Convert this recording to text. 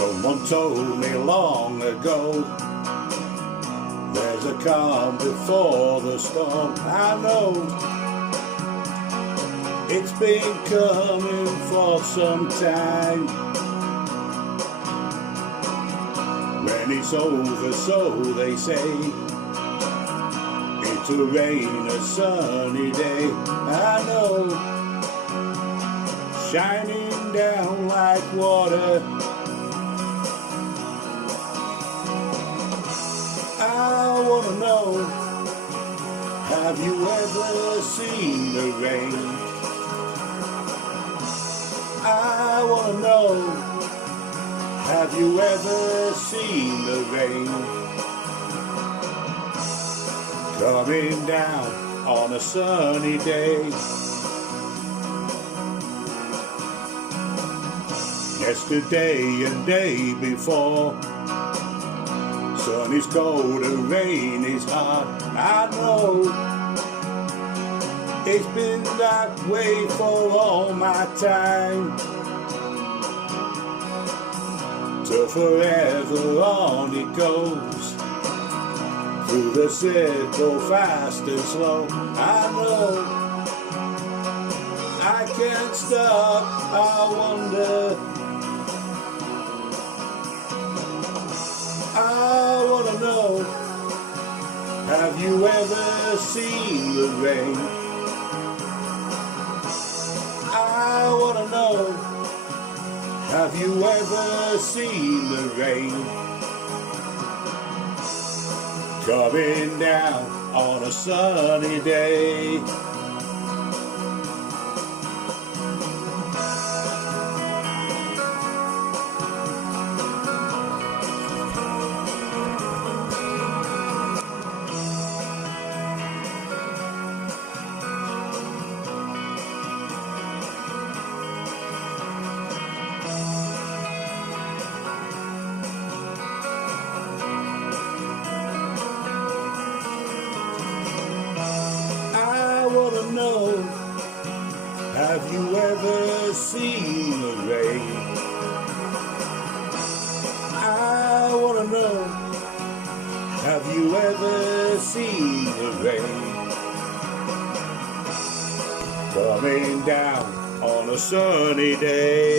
Someone told me long ago, there's a calm before the storm. I know it's been coming for some time. When it's over, so they say, it'll rain a sunny day. I know, shining down like water. I wanna know, have you ever seen the rain? I wanna know, have you ever seen the rain? Coming down on a sunny day. Yesterday and day before, sun is cold and rain is hot. I know it's been that way for all my time. Till forever on it goes, through the circle fast and slow. I know I can't stop, I wonder. I wanna know, have you ever seen the rain? I wanna know, have you ever seen the rain? Coming down on a sunny day. I wanna know, have you ever seen the rain? I wanna know, have you ever seen the rain? Coming down on a sunny day.